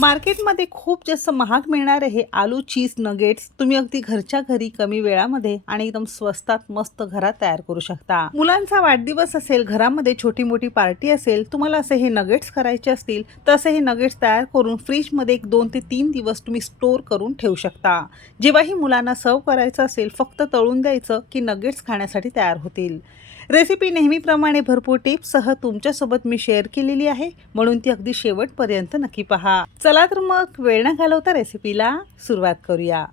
मार्केटमध्ये खूप जास्त महाग मिळणारे हे आलू चीज नगेट्स तुम्ही अगदी घरच्या घरी कमी वेळामध्ये आणि एकदम स्वस्तात मस्त घरात तयार करू शकता. मुलांचा वाढदिवस असेल घरामध्ये छोटी मोठी पार्टी असेल तुम्हाला असे हे नगेट्स करायचे असतील तर असे हे नगेट्स तयार करून फ्रीजमध्ये एक दोन ते तीन दिवस तुम्ही स्टोर करून ठेवू शकता. जेव्हाही मुलांना सर्व करायचं असेल फक्त तळून द्यायचं की नगेट्स खाण्यासाठी तयार होतील. रेसिपी नेहमीप्रमाणे भरपूर टिप्ससह तुमच्यासोबत मी शेअर केलेली आहे. म्हणून ती अगदी शेवटपर्यंत नक्की पहा. चला तर मग वेळ न घालवता रेसिपीला सुरुवात करूया.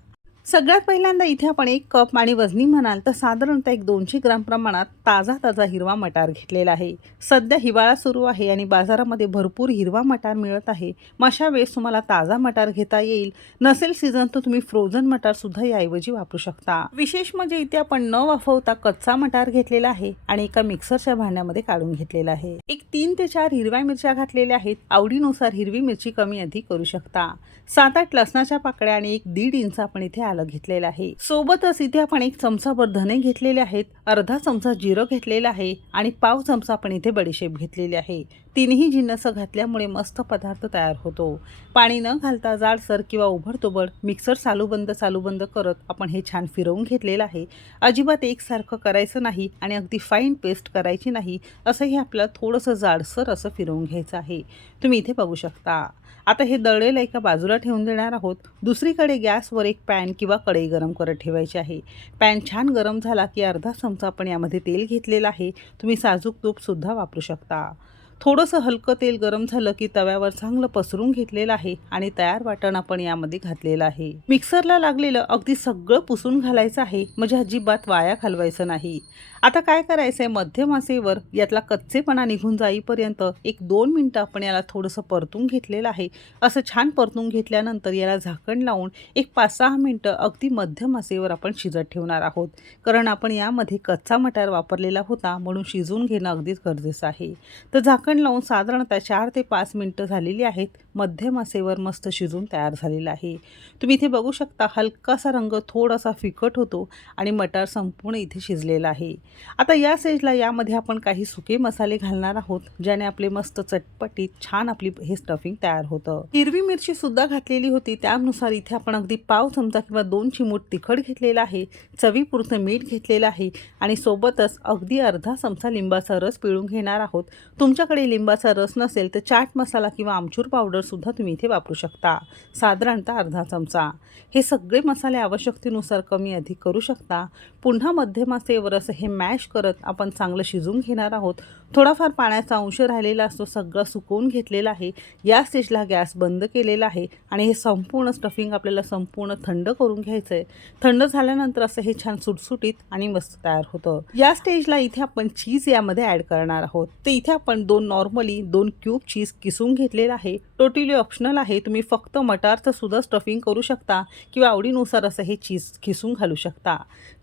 सगळ्यात पहिल्यांदा इथे आपण एक कप आणि वजनी म्हणाल तर साधारणतः एक दोनशे ग्राम प्रमाणात ताजा ताजा हिरवा मटार घेतलेला आहे. सध्या हिवाळा सुरू आहे आणि बाजारामध्ये भरपूर हिरवा मटार मिळत आहे. मग अशा वेळेस तुम्हाला ताजा मटार घेता येईल. नसेल सीझन तर तुम्ही फ्रोझन मटार सुद्धा याऐवजी वापरू शकता. विशेष म्हणजे इथे आपण न वाफवता कच्चा मटार घेतलेला आहे आणि एका मिक्सरच्या भांड्यामध्ये काढून घेतलेला आहे. एक तीन ते चार हिरव्या मिरच्या घातलेल्या आहेत. आवडीनुसार हिरवी मिरची कमी अधिक करू शकता. सात आठ लसणाच्या पाकळ्या आणि एक दीड इंच आपण इथे आलं घेतलेलं आहे. सोबतच इथे आपण एक चमचाभर धने घेतलेले आहेत अर्धा चमचा जिरं घेतलेला आहे आणि पाव चमचा आपण इथे बडीशेप घेतलेली आहे. तिन्ही जिन्नसं घातल्यामुळे मस्त पदार्थ तयार होतो. पाणी न घालता जाडसर किंवा उभडतोबड मिक्सर चालूबंद चालूबंद करत आपण हे छान फिरवून घेतलेलं आहे. अजिबात एकसारखं करायचं नाही आणि अगदी फाईन पेस्ट करायची नाही असं हे आपल्याला थोडंसं जाडसर असं फिरवून घ्यायचं आहे. तुम्ही इथे बघू शकता. आता हे दळलेलं एका बाजूला ठेवून देणार आहोत. दुसरीकडे गॅसवर एक पॅन किंवा कढई गरम करत ठेवायची आहे. पॅन छान गरम झाला की अर्धा चमचा आपण यामध्ये तेल घेतलेलं आहे. तुम्ही साजूक तूपसुद्धा वापरू शकता. थोडंसं हलकं तेल गरम झालं की तव्यावर चांगलं पसरून घेतलेलं आहे आणि तयार वाटण आपण यामध्ये घातलेलं आहे. मिक्सरला लागलेलं अगदी सगळं पुसून घालायचं आहे. म्हणजे अजिबात वाया घालवायचं नाही. आता काय करायचं आहे मध्यम आसेवर यातला कच्चेपणा निघून जाईपर्यंत एक दोन मिनटं आपण याला थोडंसं परतून घेतलेलं आहे. असं छान परतून घेतल्यानंतर याला झाकण लावून एक पाच सहा मिनटं अगदी मध्यम आसेवर आपण शिजत ठेवणार आहोत. कारण आपण यामध्ये कच्चा मटार वापरलेला होता म्हणून शिजवून घेणं अगदीच गरजेचं आहे. तर झाकण लावून साधारणतः चार ते पाच मिनटं झालेली आहेत. मध्यम आचेवर मस्त शिजून तयार झालेला आहे. तुम्ही इथे बघू शकता हलकासा रंग थोडासा फिकट होतो आणि मटार संपूर्ण इथे शिजलेला आहे. आता या स्टेजला यामध्ये आपण काही सुके मसाले घालणार आहोत ज्याने आपले मस्त चटपटीत छान आपली हे स्टफिंग तयार होतं. हिरवी मिरची सुद्धा घातलेली होती त्यानुसार इथे आपण अगदी पाव चमचा किंवा दोन चिमूट तिखट घेतलेला आहे चवीपुरतं मीठ घेतलेलं आहे आणि सोबतच अगदी अर्धा चमचा लिंबाचा रस पिळून घेणार आहोत. तुमच्याकडे लिंबाचा रस नसेल तर चाट मसाला किंवा आमचूर पावडर सुद्धा तुम्ही इथे वापरू शकता. साधारणतः अर्धा चमचा. हे सगळे मसाले आवश्यकतेनुसार कमी अधिक करू शकता. पुन्हा मध्यम असं हे मॅश करत आपण चांगलं शिजून घेणार आहोत. थोडाफार पाण्याचा अंश राहिलेला असतो सगळं सुकवून घेतलेला आहे. या स्टेजला गॅस बंद केलेला आहे आणि हे संपूर्ण स्टफिंग आपल्याला संपूर्ण थंड करून घ्यायचं आहे थंड झाल्यानंतर असं हे छान सुटसुटीत आणि मस्त तयार होतं. या स्टेजला इथे आपण चीज यामध्ये ॲड करणार आहोत. तर इथे आपण दोन नॉर्मली दोन क्यूब चीज किसून घेतलेलं आहे. टोटली ऑप्शनल आहे. तुम्ही फक्त मटारचं सुद्धा स्टफिंग करू शकता किंवा आवडीनुसार असं हे चीज किसून घालू शकता.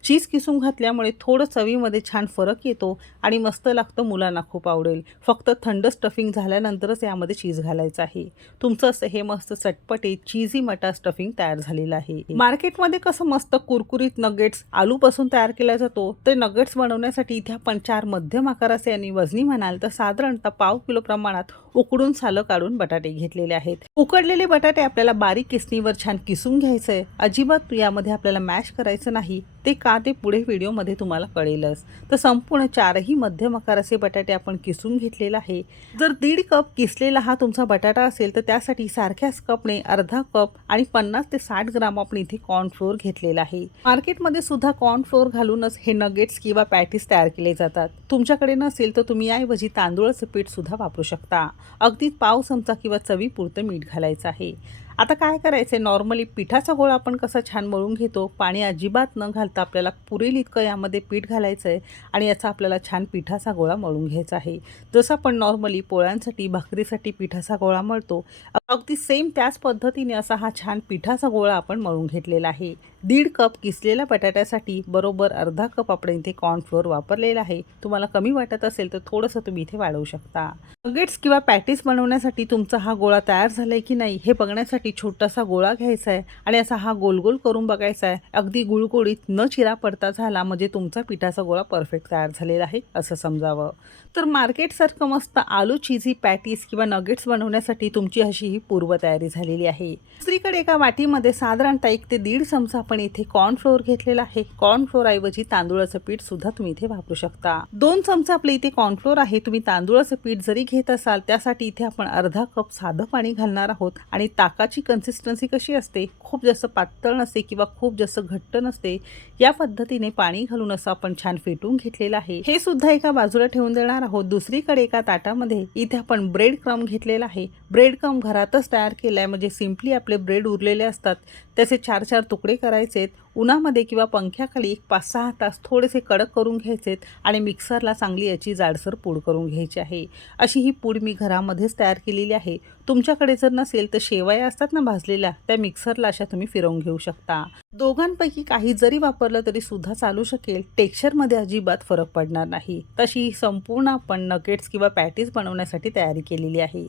चीज किसून घातल्यामुळे थोडं चवीमध्ये छान फरक येतो आणि मस्त लागतं मुलांना खूप आवडेल. फक्त थंड स्टफिंग झाल्यानंतरच यामध्ये चीज घालायचं आहे. तुमचं असं हे मस्त चटपटे चीजी मटा स्टफिंग तयार झालेलं आहे. मार्केटमध्ये कसं मस्त कुरकुरीत नगेट्स आलूपासून तयार केला जातो ते नगेट्स बनवण्यासाठी इथे आपण चार मध्यम आकाराचे आणि वजनी म्हणाल तर साधारणतः पाव किलो प्रमाणात उकडून सालं काढून बटाटे घेतलेले आहेत. उकडलेले बटाटे आपल्याला बारीक किसणीवर छान किसून घ्यायचंय. अजिबात यामध्ये आपल्याला मॅश करायचं नाही. ते का ते पुढे व्हिडिओमध्ये तुम्हाला कळेलच. तर संपूर्ण चारही मध्यम आकाराचे बटाटे आपण किसून घेतलेला आहे. जर दीड कप किसलेला हा तुमचा बटाटा असेल तर त्यासाठी सारख्याच कपने अर्धा कप आणि पन्नास ते साठ ग्राम आपण इथे कॉर्नफ्लोअर घेतलेला आहे. मार्केटमध्ये सुद्धा कॉर्नफ्लोअर घालूनच हे नगेट्स किंवा पॅटीस तयार केले जातात. तुमच्याकडे नसेल तर तुम्ही याऐवजी तांदूळाचं पीठ सुद्धा वापरू शकता. अगदी पाव चमचा किंवा चवीपुरतं मीठ घालायचं आहे. आता काय करायचं आहे नॉर्मली पिठाचा गोळा आपण कसा छान मळून घेतो? पाणी अजिबात न घालता आपल्याला पुरेल इतकं यामध्ये पीठ घालायचं आहे आणि याचा आपल्याला छान पिठाचा गोळा मळून घ्यायचा आहे. जसं आपण नॉर्मली पोळ्यांसाठी भाकरीसाठी पिठाचा गोळा मळतो अगदी सेम त्याच पद्धतीने असा हा छान पिठाचा गोळा आपण मळून घेतलेला आहे. दीड कप किसलेल्या बटाट्यासाठी बरोबर अर्धा कप आपण इथे कॉर्नफ्लोअर वापरलेला आहे. तुम्हाला कमी वाटत असेल तर थोडंसं तुम्ही इथे वाढवू शकता. नगेट्स किंवा पॅटीस बनवण्यासाठी तुमचा हा गोळा तयार झालाय की नाही हे बघण्यासाठी छोटासा गोळा घ्यायचा आहे आणि असा हा गोल गोल करून बघायचा आहे. अगदी गुळगुळीत न चिरा पडता झाला म्हणजे तुमचा पिठाचा गोळा परफेक्ट तयार झालेला आहे असं समजावं. तर मार्केटसारखं मस्त आलू चिझी पॅटीस किंवा नगेट्स बनवण्यासाठी तुमची अशी ही पूर्वतयारी झालेली आहे. दुसरीकडे एका वाटीमध्ये साधारणतः एक ते दीड चमचा आपण इथे कॉर्नफ्लोअर घेतलेला आहे. कॉर्नफ्लोअर ऐवजी तांदूळाचं पीठ सुद्धा तुम्ही इथे वापरू शकता. दोन चमचा आपले इथे कॉर्नफ्लोअर आहे. तुम्ही तांदूळाचं पीठ जरी घेत असाल त्यासाठी इथे आपण अर्धा कप साधं पाणी घालणार आहोत. आणि ताकाची कन्सिस्टन्सी कशी असते खूप जास्त पातळ नसते किंवा खूप जास्त घट्ट नसते या पद्धतीने पाणी घालून असं आपण छान फेटून घेतलेलं आहे. हे सुद्धा एका बाजूला ठेवून देणार आहोत. दुसरीकडे एका ताटामध्ये इथे आपण ब्रेड क्रम घेतलेला आहे. ब्रेड क्रम घरातच तयार केला आहे म्हणजे सिम्पली आपले ब्रेड उरलेले असतात. त्याचे चार चार तुकडे करायचेत. उन्हामध्ये किंवा पंख्याखाली एक पाच सहा तास थोडेसे कडक करून घ्यायचेत आणि मिक्सरला चांगली याची जाडसर पूड करून घ्यायची आहे. अशी ही पूड मी घरामध्येच तयार केलेली आहे. तुमच्याकडे जर नसेल तर शेवया असतात ना भाजलेल्या त्या मिक्सरला अशा तुम्ही फिरवून घेऊ शकता. दोघांपैकी काही जरी वापरलं तरी सुद्धा चालू शकेल. टेक्स्चरमध्ये अजिबात फरक पडणार नाही. तशी ही संपूर्ण आपण नगेट्स किंवा पॅटीज बनवण्यासाठी तयारी केलेली आहे.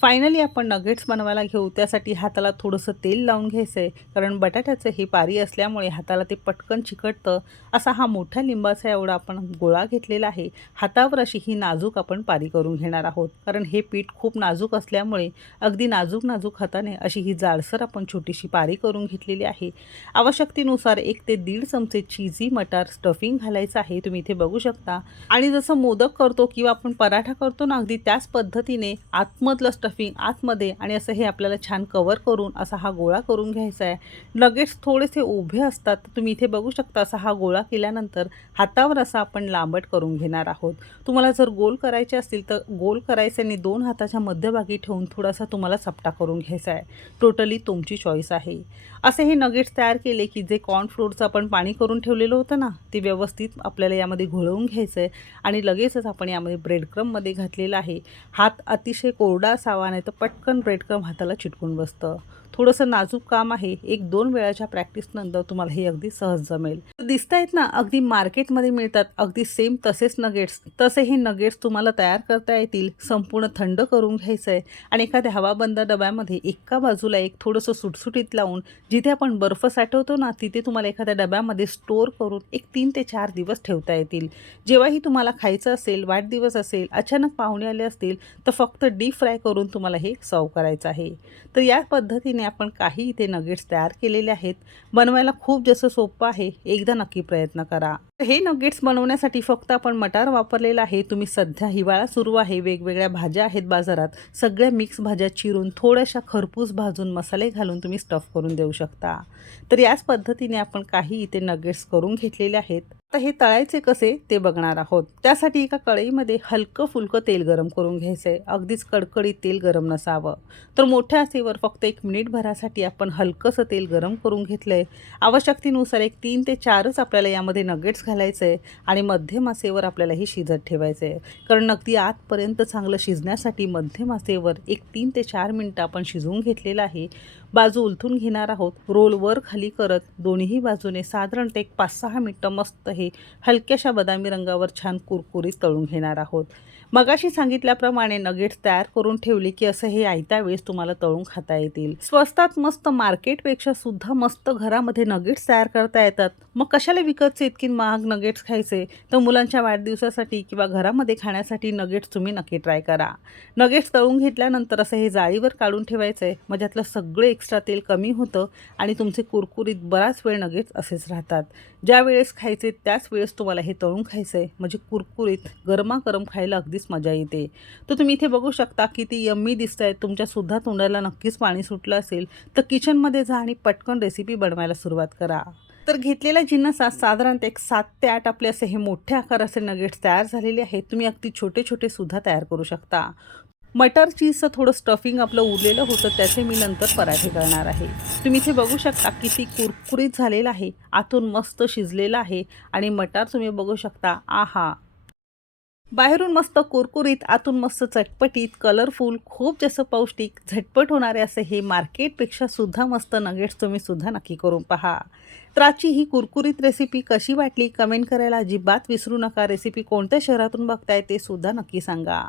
फायनली आपण नगेट्स बनवायला घेऊ. त्यासाठी हाताला थोडंसं तेल लावून घ्यायचं आहे कारण बटाट्याचं हे पारी असल्यामुळे हाताला ते पटकन चिकटतं. असा हा मोठ्या लिंबाचा एवढा आपण गोळा घेतलेला आहे. हातावर अशी ही नाजूक आपण पारी करून घेणार आहोत. कारण हे पीठ खूप नाजूक असल्यामुळे अगदी नाजूक नाजूक हाताने अशी ही जाडसर आपण छोटीशी पारी करून घेतलेली आहे. आवश्यकतेनुसार एक ते दीड चमचे चीजी मटार स्टफिंग घालायचं आहे. तुम्ही इथे बघू शकता. आणि जसं मोदक करतो किंवा आपण पराठा करतो ना अगदी त्याच पद्धतीने आतमधलं स्टफिंग आतमध्ये आणि असं हे आपल्याला छान कवर करून असा हा गोळा करून घ्यायचा आहे. लगेच थोडेसे उभे असतात तर तुम्ही इथे बघू शकता असा हा गोळा केल्यानंतर हातावर असा आपण लांबट करून घेणार आहोत. तुम्हाला जर गोल करायचे असतील तर गोल करायचे आणि दोन हाताच्या मध्यभागी ठेवून थोडासा तुम्हाला चपटा करून घ्यायचा आहे. टोटली तुमची चॉईस आहे. असे हे नगेट्स तयार केले की जे कॉर्नफ्लोअरचं आपण पाणी करून ठेवलेलं होतं ना ते व्यवस्थित आपल्याला यामध्ये घोळवून घ्यायचं आहे आणि लगेचच आपण यामध्ये ब्रेड क्रममध्ये घातलेला आहे. हात अतिशय कोरडा असा असावा नाही तर पटकन ब्रेडक्रम हाताला चिटकून बसतं. थोडंसं नाजूक काम आहे. एक दोन वेळाच्या प्रॅक्टिसनंतर तुम्हाला हे अगदी सहज जमेल. दिसत आहेत ना अगदी मार्केटमध्ये मिळतात. अगदी सेम तसेच नगेट्स तसे हे नगेट्स तुम्हाला तयार करता येतील. संपूर्ण थंड करून घ्यायचं आहे आणि एखाद्या हवाबंद डब्यामध्ये एका बाजूला एक थोडंसं सुटसुटीत लावून जिथे आपण बर्फ साठवतो ना तिथे तुम्हाला एखाद्या डब्यामध्ये स्टोअर करून एक तीन ते चार दिवस ठेवता येतील. जेव्हाही तुम्हाला खायचं असेल वाढदिवस असेल अचानक पाहुणे आले असतील तर फक्त डीप फ्राय करून तुम्हाला हे सर्व करायचं आहे. तर या पद्धतीने आपण काही इथे नगेट्स तयार केलेले आहेत. बनवायला खूप जास्त सोपं आहे एकदा नक्की प्रयत्न करा. हे नगेट्स बनवण्यासाठी फक्त आपण मटार वापरलेला आहे. तुम्ही सध्या हिवाळा सुरू आहे. वेगवेगळ्या भाज्या आहेत बाजारात. सगळ्या मिक्स भाज्या चिरून थोड्याशा खरपूस भाजून मसाले घालून तुम्ही स्टफ करून देऊ शकता. तर याच पद्धतीने आपण काही इथे नगेट्स करून घेतलेले आहेत. तर हे तळायचे कसे ते बघणार आहोत. त्यासाठी एका कढईमध्ये हलकं फुलकं तेल गरम करून घ्यायचं आहे अगदीच कडकडीत तेल गरम नसावं. तर मोठ्या आसेवर फक्त एक मिनिटभरासाठी आपण हलकंसं तेल गरम करून घेतलं आहे आवश्यकतेनुसार एक तीन ते चारच आपल्याला यामध्ये नगेट्स घालायचं आहे आणि मध्यम आचेवर आपल्याला हे शिजत ठेवायचं आहे कारण अगदी आतपर्यंत चांगलं शिजण्यासाठी मध्यम आचेवर एक तीन ते चार मिनटं आपण शिजवून घेतलेलं आहे. बाजू उलथून घेणार आहोत. रोल वर खाली करत दोन्ही बाजूने साधारणतः एक पाच सहा मिनटं मस्त हे हलक्याशा बदामी रंगावर छान कुरकुरीत तळून घेणार आहोत. मगाशी सांगितल्याप्रमाणे नगेट्स तयार करून ठेवले की असं हे आयत्या वेळेस तुम्हाला तळून खाता येतील. स्वस्तात मस्त मार्केटपेक्षा सुद्धा मस्त घरामध्ये नगेट्स तयार करता येतात. मग कशाला विकतचे इतकी महाग नगेट्स खायचे? तर मुलांच्या वाढदिवसासाठी किंवा घरामध्ये खाण्यासाठी नगेट्स तुम्ही नक्की ट्राय करा. नगेट्स तळून घेतल्यानंतर असं हे जाळीवर काढून ठेवायचं आहे मग त्यातलं सगळं एक्स्ट्रा तेल कमी होतं आणि तुमचे कुरकुरीत बराच वेळ नगेट्स असेच राहतात. ज्या वेळेस खायचे त्याच वेळेस तुम्हाला हे तळून खायचं आहे म्हणजे कुरकुरीत गरमागरम खायला अगदीच मजा येते. तर तुम्ही इथे बघू शकता की ती यम्मी दिसत आहेत तुमच्यासुद्धा तोंडाला नक्कीच पाणी सुटलं असेल तर किचनमध्ये जा आणि पटकन रेसिपी बनवायला सुरुवात करा. तर घेतलेल्या जिन्नसात साधारणतः एक सात ते आठ आपले असे हे मोठे आकाराचे नगेट्स तयार झालेले आहेत. तुम्ही अगदी छोटे छोटे सुद्धा तयार करू शकता. मटर चीजचं थोडं स्टफिंग आपलं उरलेलं होतं त्याचे मी नंतर पराठे करणार आहे. तुम्ही इथे बघू शकता किती कुरकुरीत झालेलं आहे आतून मस्त शिजलेलं आहे आणि मटार तुम्ही बघू शकता. आहा! बाहेरून मस्त कुरकुरीत आतून मस्त चटपटीत कलरफुल खूप जास्त पौष्टिक झटपट होणारे असे हे मार्केटपेक्षा सुद्धा मस्त नगेट्स तुम्ही सुद्धा नक्की करून पहा. तर आजची ही कुरकुरीत रेसिपी कशी वाटली? कमेंट करायला अजिबात विसरू नका. रेसिपी कोणत्या शहरातून बघताय ते सुद्धा नक्की सांगा.